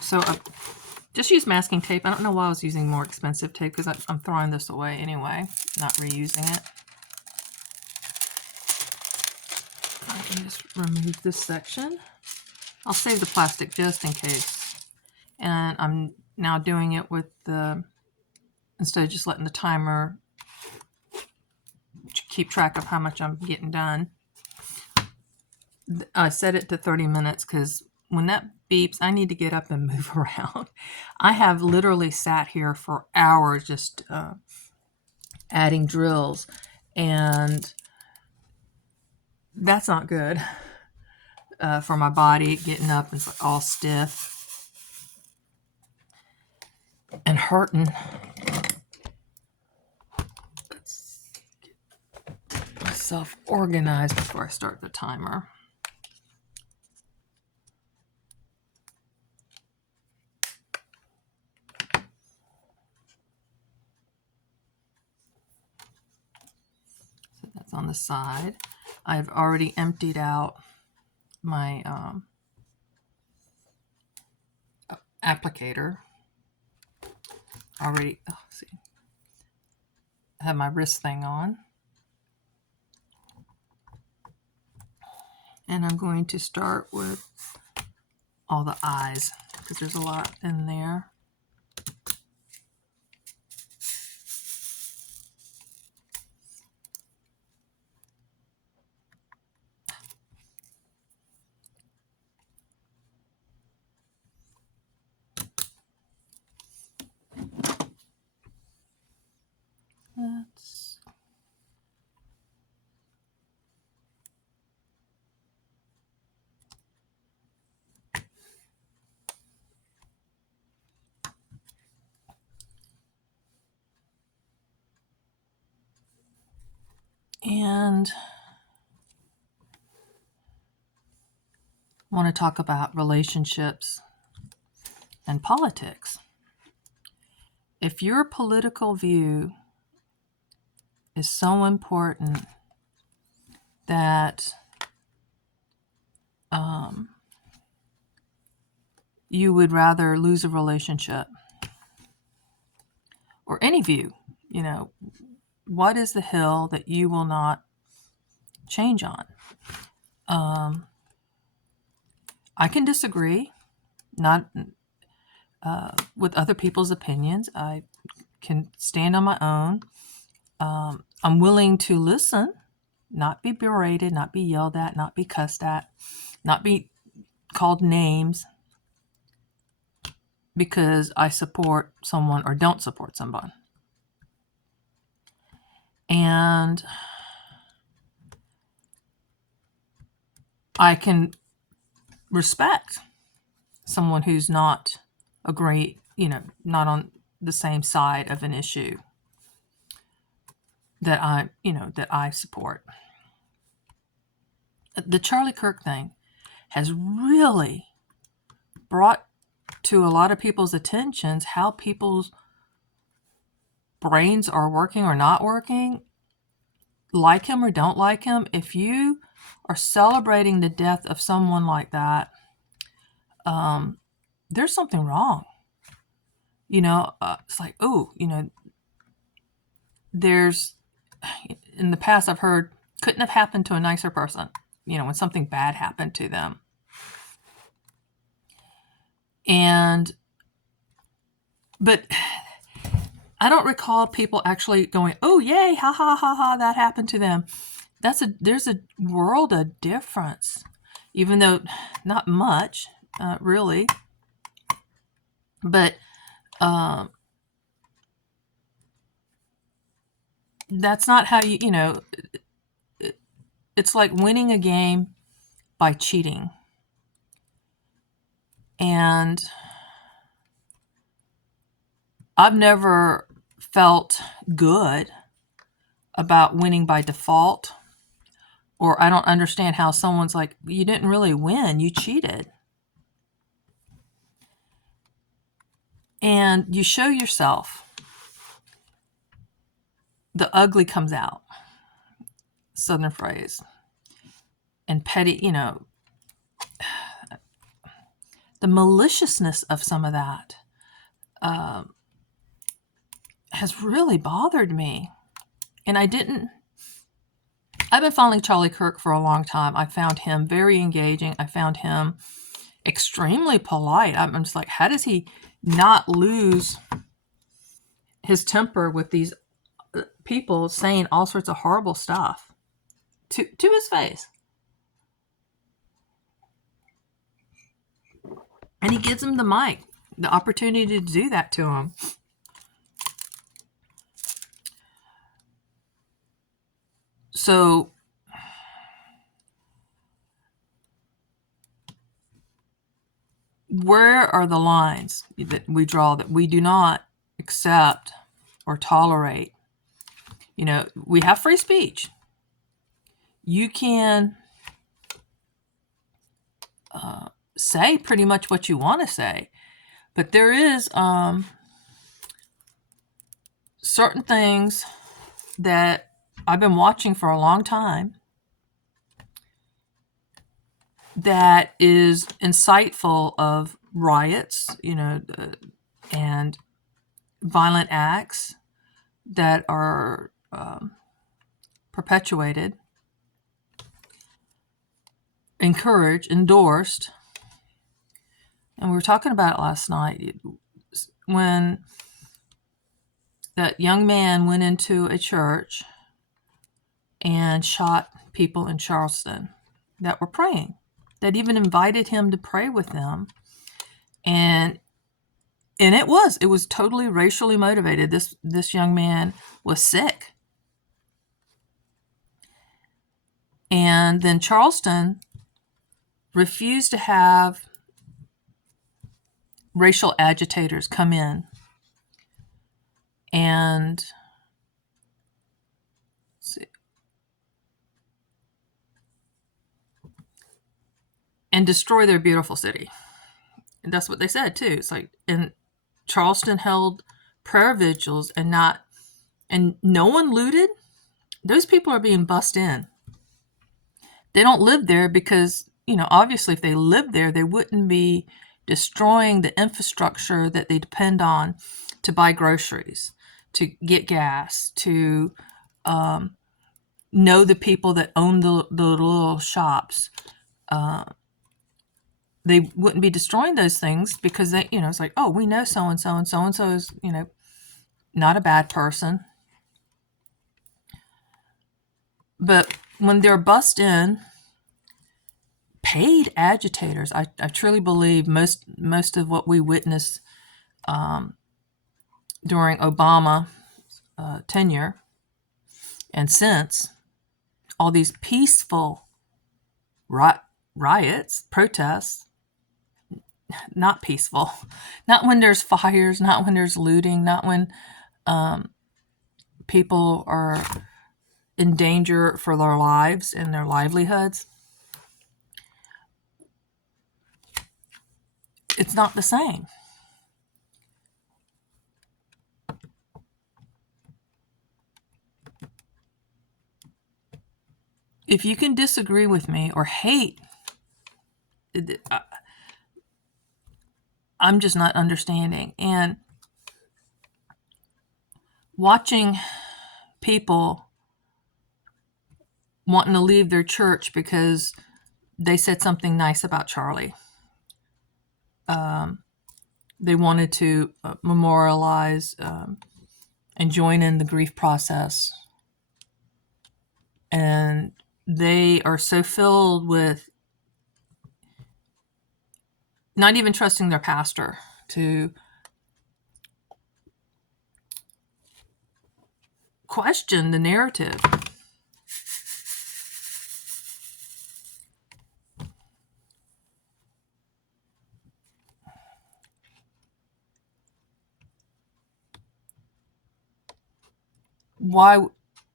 So just use masking tape. I don't know why I was using more expensive tape because I'm throwing this away anyway, not reusing it. I can just remove this section. I'll save the plastic just in case. And I'm now doing it with the, instead of just letting the timer keep track of how much I'm getting done. I set it to 30 minutes because when that beeps, I need to get up and move around. I have literally sat here for hours just adding drills, and that's not good for my body. Getting up and it's like all stiff and hurting. Let's get myself organized before I start the timer. So that's on the side. I've already emptied out my applicator. Already, see, I have my wrist thing on. And I'm going to start with all the eyes because there's a lot in there. That's, and I want to talk about relationships and politics. If your political view is so important that you would rather lose a relationship or any view, what is the hill that you will not change on? I can disagree, not with other people's opinions. I can stand on my own. I'm willing to listen, not be berated, not be yelled at, not be cussed at, not be called names because I support someone or don't support someone. And I can respect someone who's not not on the same side of an issue that I support. The Charlie Kirk thing has really brought to a lot of people's attentions how people's brains are working or not working, like him or don't like him. If you are celebrating the death of someone like that, there's something wrong. It's like, there's, in the past I've heard, couldn't have happened to a nicer person, when something bad happened to them. But I don't recall people actually going, oh, yay, ha, ha, ha, ha, that happened to them. There's a world of difference, even though not much, really. But that's not how it's like winning a game by cheating. And I've never felt good about winning by default, or I don't understand how someone's like, you didn't really win, you cheated. And you show yourself, the ugly comes out. Southern phrase. And petty, the maliciousness of some of that has really bothered me. And I've been following Charlie Kirk for a long time. I found him very engaging. I found him extremely polite. I'm just like, how does he not lose his temper with these people saying all sorts of horrible stuff to his face? And he gives him the mic, the opportunity to do that to him. So where are the lines that we draw that we do not accept or tolerate? You know, we have free speech. You can say pretty much what you want to say, but there is certain things that I've been watching for a long time that is insightful of riots, and violent acts that are perpetuated, encouraged, endorsed. And we were talking about it last night when that young man went into a church and shot people in Charleston that were praying, that even invited him to pray with them. And it was totally racially motivated. This young man was sick. And then Charleston refused to have racial agitators come in and destroy their beautiful city. And that's what they said too. It's like, and Charleston held prayer vigils and no one looted. Those people are being bussed in. They don't live there because, obviously if they lived there, they wouldn't be destroying the infrastructure that they depend on to buy groceries, to get gas, to know the people that own the little shops. They wouldn't be destroying those things because they, it's like, oh, we know so-and-so and so-and-so is, not a bad person. But when they're bussed in, paid agitators, I truly believe most of what we witnessed during Obama tenure and since, all these peaceful riots, protests, not peaceful, not when there's fires, not when there's looting, not when people are in danger for their lives and their livelihoods. It's not the same. If you can disagree with me or hate, I'm just not understanding. And watching people wanting to leave their church because they said something nice about Charlie. They wanted to memorialize and join in the grief process. And they are so filled with not even trusting their pastor to question the narrative. Why,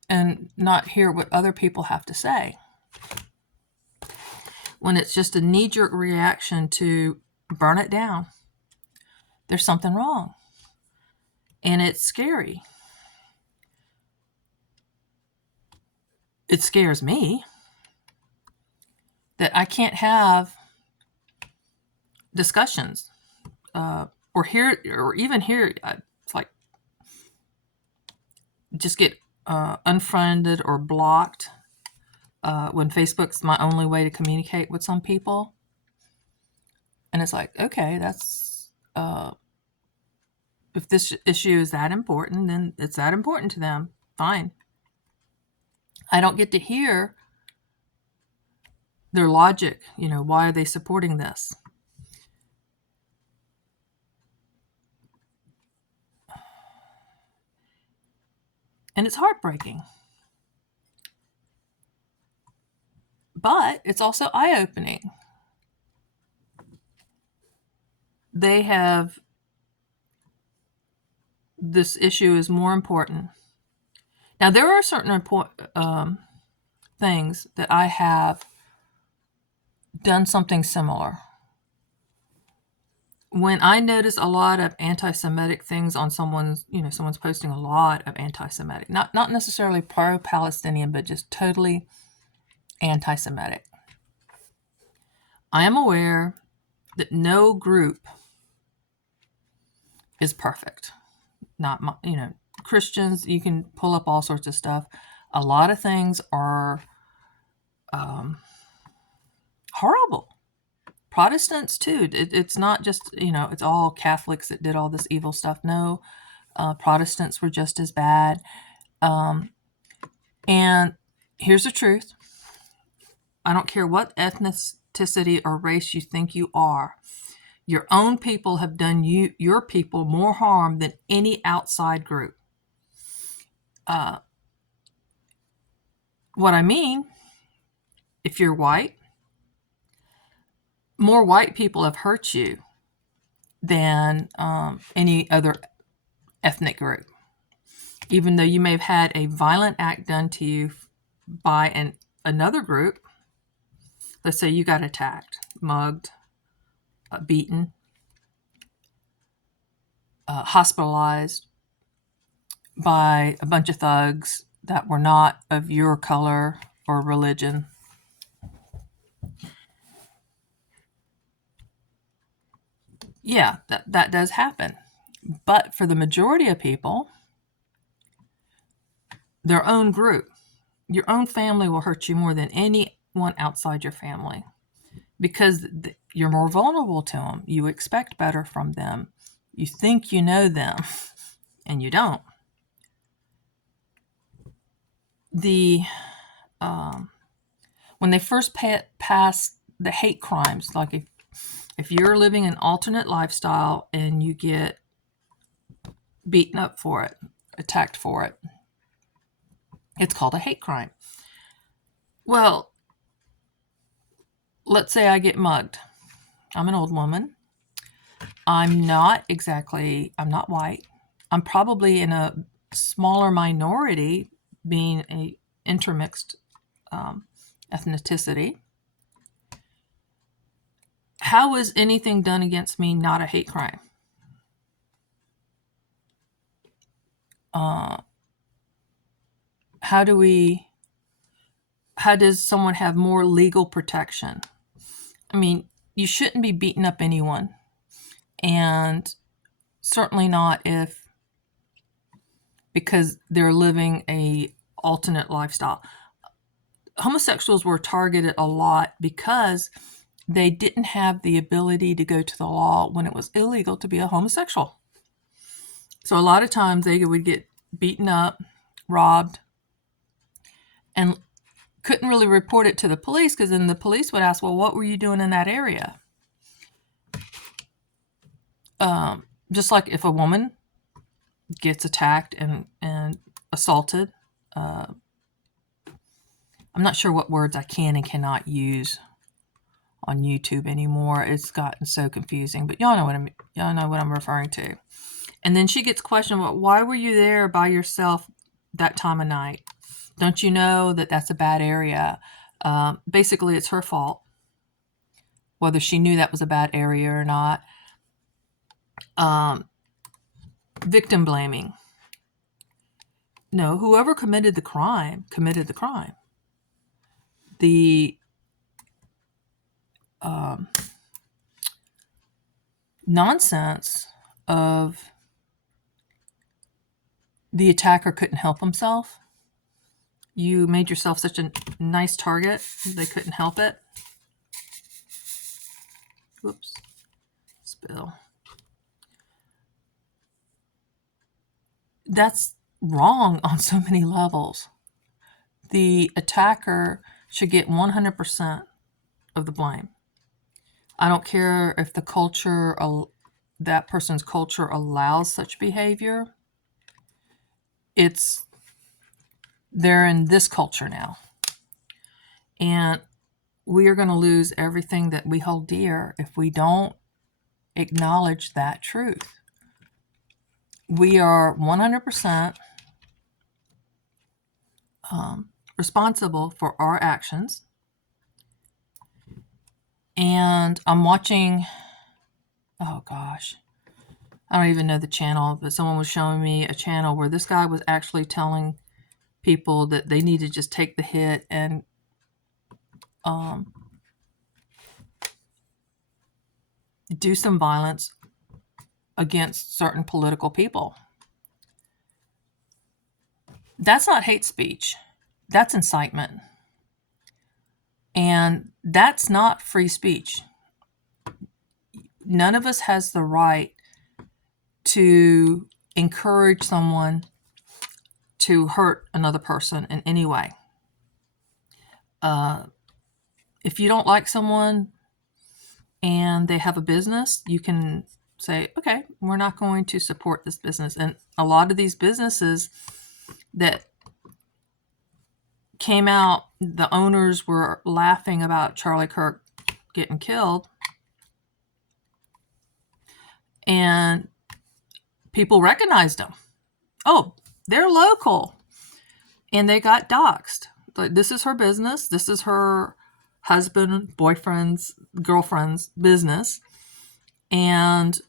and not hear what other people have to say when it's just a knee-jerk reaction to burn it down. There's something wrong. And it's scary. It scares me that I can't have discussions, or here, or even here, it's like just get unfriended or blocked when Facebook's my only way to communicate with some people. And it's like, okay, that's if this issue is that important, then it's that important to them. Fine. I don't get to hear their logic. Why are they supporting this? And it's heartbreaking. But it's also eye-opening. They have, this issue is more important. Now, there are certain things that I have done something similar. When I notice a lot of anti-Semitic things on someone's posting a lot of anti-Semitic, not necessarily pro-Palestinian, but just totally anti-Semitic, I am aware that no group is perfect. Not Christians, you can pull up all sorts of stuff. A lot of things are horrible. Protestants too. It's not just, it's all Catholics that did all this evil stuff. No, Protestants were just as bad. And here's the truth. I don't care what ethnicity or race you think you are. Your own people have done your people more harm than any outside group. What I mean, if you're white, more white people have hurt you than any other ethnic group. Even though you may have had a violent act done to you by another group, let's say you got attacked, mugged, beaten, hospitalized by a bunch of thugs that were not of your color or religion. Yeah, that does happen. But for the majority of people, their own group, your own family will hurt you more than anyone outside your family, because you're more vulnerable to them. You expect better from them. You think you know them, and you don't. When they first passed the hate crimes, like if you're living an alternate lifestyle and you get beaten up for it, attacked for it, it's called a hate crime. Well, let's say I get mugged. I'm an old woman. I'm not white. I'm probably in a smaller minority, being a intermixed ethnicity. How is anything done against me not a hate crime? How does someone have more legal protection? I mean, you shouldn't be beating up anyone, and certainly not because they're living a alternate lifestyle. Homosexuals were targeted a lot because they didn't have the ability to go to the law when it was illegal to be a homosexual. So a lot of times they would get beaten up, robbed, and couldn't really report it to the police, because then the police would ask, well, what were you doing in that area? Just like if a woman gets attacked and assaulted, I'm not sure what words I can and cannot use on YouTube anymore. It's gotten so confusing, but y'all know what I'm referring to. And then she gets questioned, well, why were you there by yourself that time of night? Don't you know that that's a bad area? Basically, it's her fault, whether she knew that was a bad area or not. Victim blaming. No, whoever committed the crime committed the crime. The nonsense of the attacker couldn't help himself. You made yourself such a nice target, they couldn't help it. Whoops. Spill. That's wrong on so many levels. The attacker should get 100% of the blame. I don't care if the culture, that person's culture allows such behavior. They're in this culture now. And we are going to lose everything that we hold dear if we don't acknowledge that truth. We are 100% responsible for our actions. And I'm watching, oh gosh, I don't even know the channel, but someone was showing me a channel where this guy was actually telling people that they need to just take the hit and do some violence against certain political people. That's not hate speech. That's incitement. And that's not free speech. None of us has the right to encourage someone to hurt another person in any way. If you don't like someone and they have a business, you can say, okay, we're not going to support this business. And a lot of these businesses that came out, the owners were laughing about Charlie Kirk getting killed. And people recognized him. Oh, they're local. And they got doxxed. Like, this is her business. This is her husband, boyfriend's, girlfriend's business. And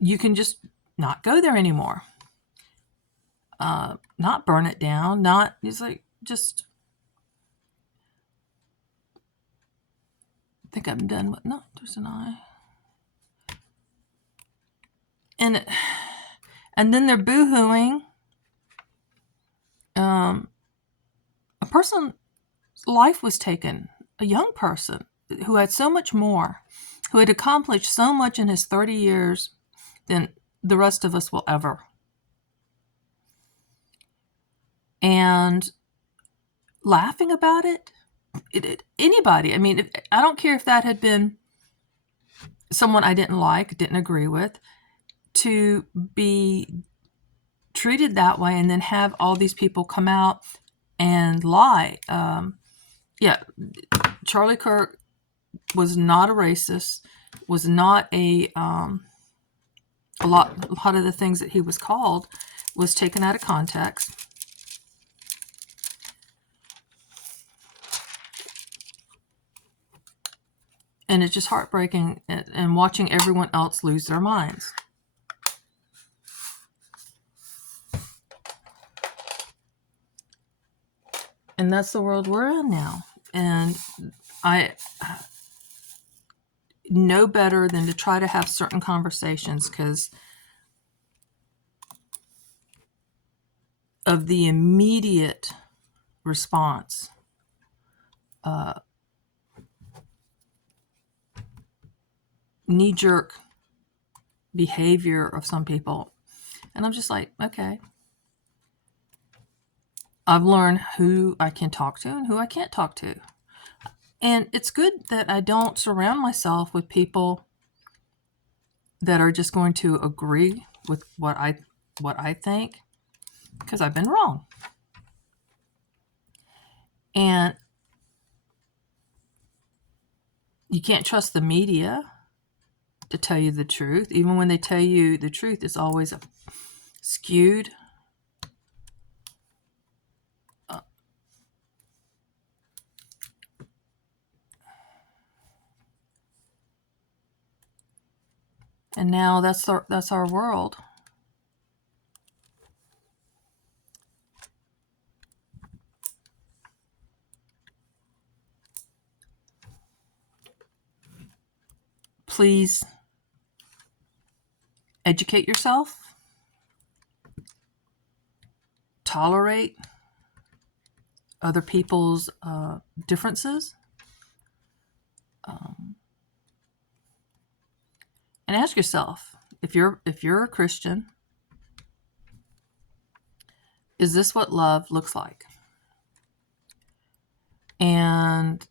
you can just not go there anymore. Not burn it down. It's like, just, I think I'm done with, no, there's an eye. And then they're boo-hooing. A person's life was taken, a young person who had so much more, who had accomplished so much in his 30 years than the rest of us will ever. And laughing about it, anybody, I mean, I don't care if that had been someone I didn't like, didn't agree with, to be treated that way and then have all these people come out and lie. Charlie Kirk was not a racist, was not a lot of the things that he was called was taken out of context. And it's just heartbreaking and watching everyone else lose their minds. And that's the world we're in now. And I know better than to try to have certain conversations because of the immediate response. Knee-jerk behavior of some people. And I'm just like, okay. I've learned who I can talk to and who I can't talk to. And it's good that I don't surround myself with people that are just going to agree with what I think, because I've been wrong. And you can't trust the media to tell you the truth. Even when they tell you the truth, it's always skewed. And now that's our world. Please educate yourself, tolerate other people's differences, and ask yourself, if you're a Christian, is this what love looks like? And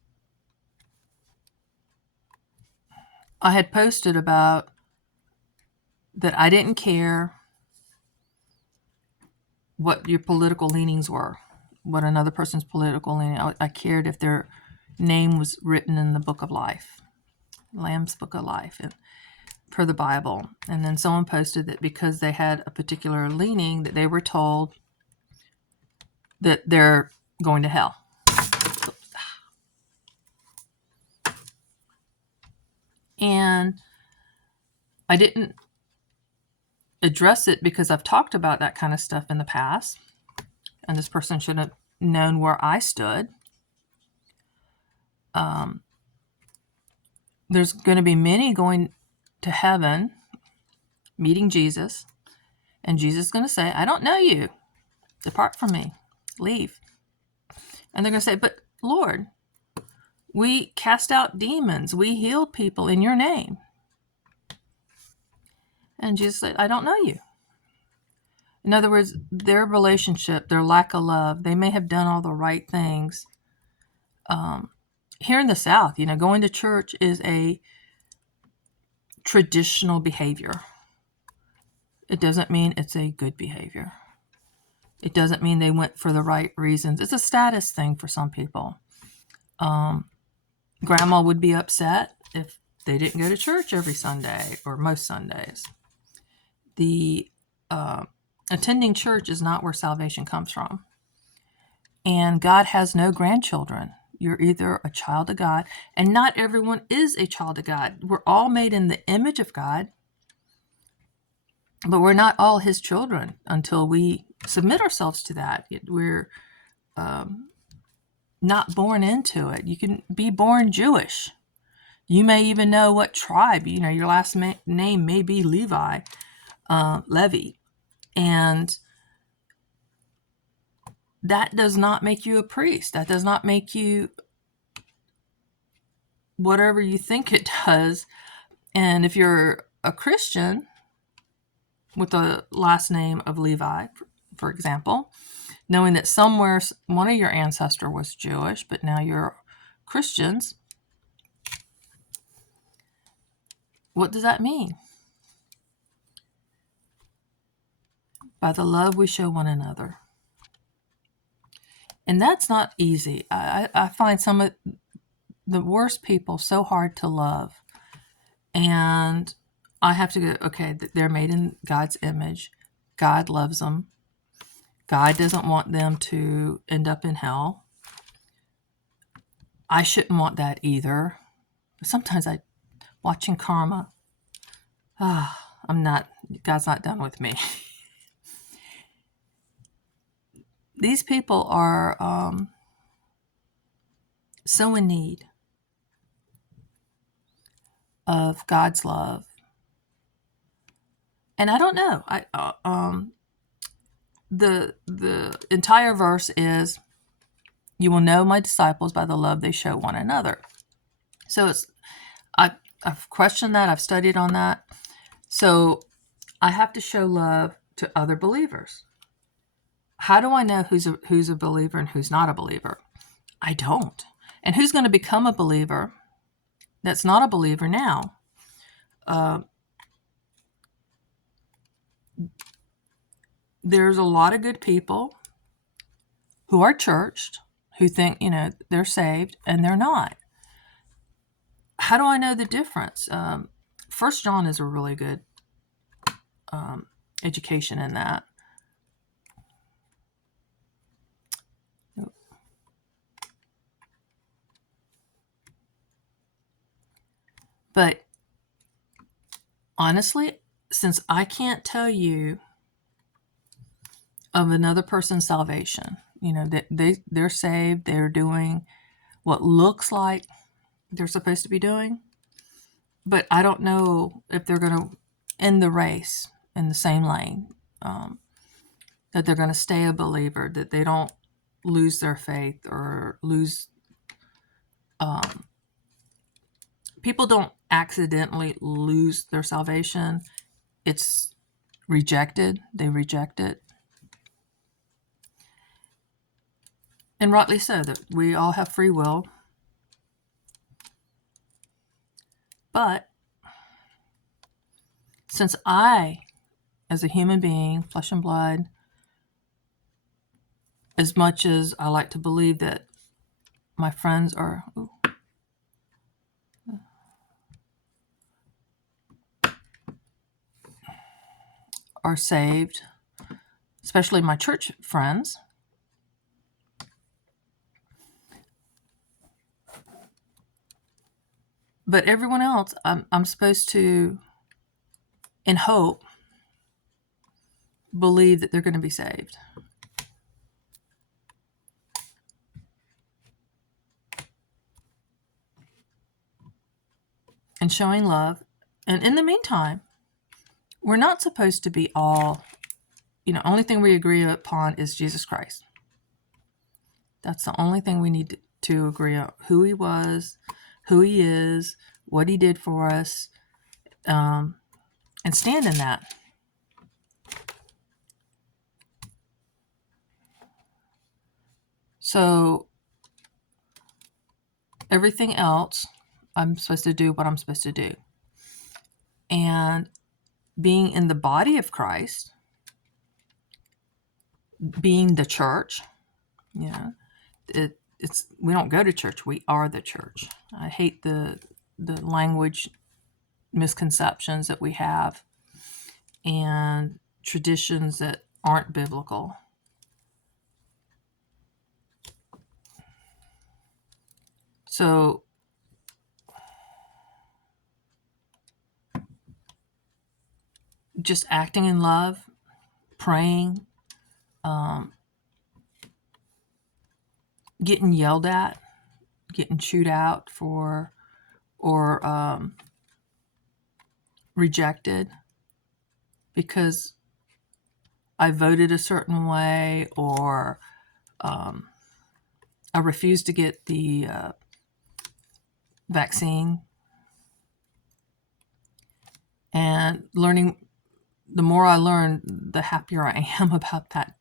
I had posted about that I didn't care what your political leanings were, what another person's political leaning. I cared if their name was written in the book of life, Lamb's book of life, and per the Bible. And then someone posted that because they had a particular leaning, that they were told that they're going to hell. And I didn't address it because I've talked about that kind of stuff in the past, and this person should have known where I stood. There's going to be many going to heaven, meeting Jesus, and Jesus is going to say, I don't know you. Depart from me. Leave. And they're going to say, but Lord, we cast out demons. We healed people in your name. And Jesus said, I don't know you. In other words, their relationship, their lack of love, they may have done all the right things. Here in the South, going to church is a traditional behavior. It doesn't mean it's a good behavior. It doesn't mean they went for the right reasons. It's a status thing for some people. Grandma would be upset if they didn't go to church every Sunday or most Sundays. The attending church is not where salvation comes from. And God has no grandchildren. You're either a child of God, and not everyone is a child of God. We're all made in the image of God, but we're not all his children until we submit ourselves to that. We're not born into it. You can be born Jewish. You may even know what tribe, your last name may be Levi, Levi. And that does not make you a priest. That does not make you whatever you think it does. And if you're a Christian with the last name of Levi, for example, knowing that somewhere one of your ancestor was Jewish, but now you're Christians, what does that mean? By the love we show one another. And that's not easy. I find some of the worst people so hard to love. And I have to go, okay, they're made in God's image. God loves them. God doesn't want them to end up in hell. I shouldn't want that either. Sometimes watching Karma, God's not done with me. These people are so in need of God's love. And I don't know. The entire verse is, you will know my disciples by the love they show one another. So I've questioned that. I've studied on that. So I have to show love to other believers. How do I know who's a believer and who's not a believer? I don't. And who's going to become a believer that's not a believer now? There's a lot of good people who are churched, who think, they're saved, and they're not. How do I know the difference? 1 John is a really good education in that. But honestly, since I can't tell you of another person's salvation, that they're saved, they're doing what looks like they're supposed to be doing, but I don't know if they're going to in the race, in the same lane, that they're going to stay a believer, that they don't lose their faith or lose. People don't accidentally lose their salvation. It's rejected. They reject it. And rightly so, that we all have free will. But since I, as a human being, flesh and blood, as much as I like to believe that my friends are saved, especially my church friends, but everyone else, I'm supposed to, in hope, believe that they're going to be saved. And showing love. And in the meantime, we're not supposed to be all, only thing we agree upon is Jesus Christ. That's the only thing we need to agree on. Who he was, who he is, what he did for us, and stand in that. So everything else, I'm supposed to do what I'm supposed to do. And being in the body of Christ, being the church, it's we don't go to church, we are the church. I hate the language misconceptions that we have and traditions that aren't biblical. So just acting in love, praying, getting yelled at, getting chewed out for, or rejected because I voted a certain way, or I refused to get the vaccine. And the more I learn, the happier I am about that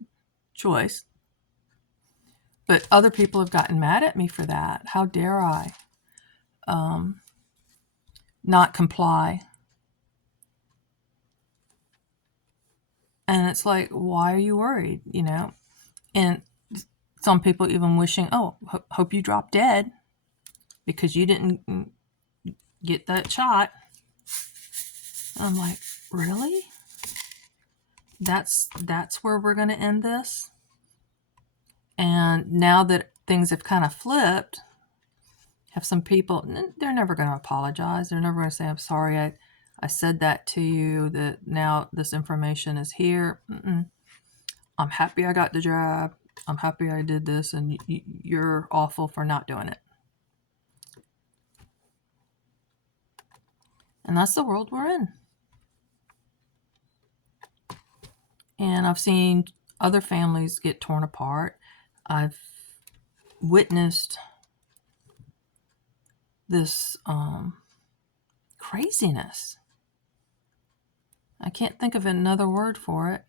choice. But other people have gotten mad at me for that. How dare I not comply? And it's like, why are you worried? And some people even wishing, hope you drop dead because you didn't get that shot. And I'm like, really? That's where we're going to end this? And now that things have kind of flipped, have some people, they're never going to apologize. They're never going to say, I'm sorry, I said that to you, that now this information is here. I'm happy I got the job. I'm happy I did this, and you're awful for not doing it. And that's the world we're in. And I've seen other families get torn apart. I've witnessed this craziness. I can't think of another word for it.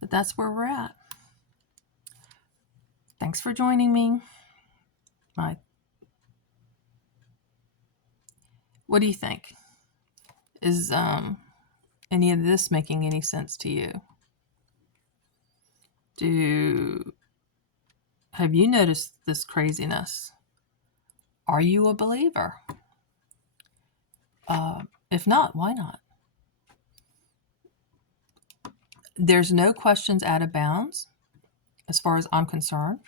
But that's where we're at. Thanks for joining me. What do you think? Is any of this making any sense to you? Have you noticed this craziness? Are you a believer? If not, why not? There's no questions out of bounds as far as I'm concerned.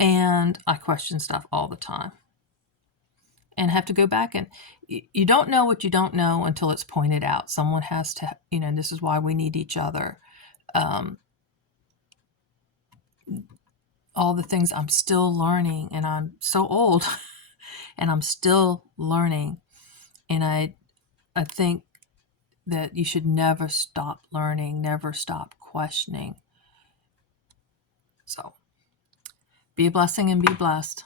And I question stuff all the time. And have to go back, and you don't know what you don't know until it's pointed out. Someone has to, this is why we need each other. all the things I'm still learning, and I'm so old and I'm still learning. And I think that you should never stop learning, never stop questioning. So be a blessing and be blessed.